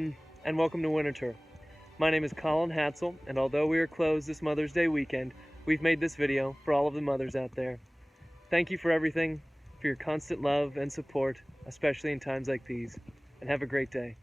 again, and welcome to Winterthur. My name is Colin Hatzel, and although we are closed this Mother's Day weekend, we've made this video for all of the mothers out there. Thank you for everything, for your constant love and support, especially in times like these, and have a great day.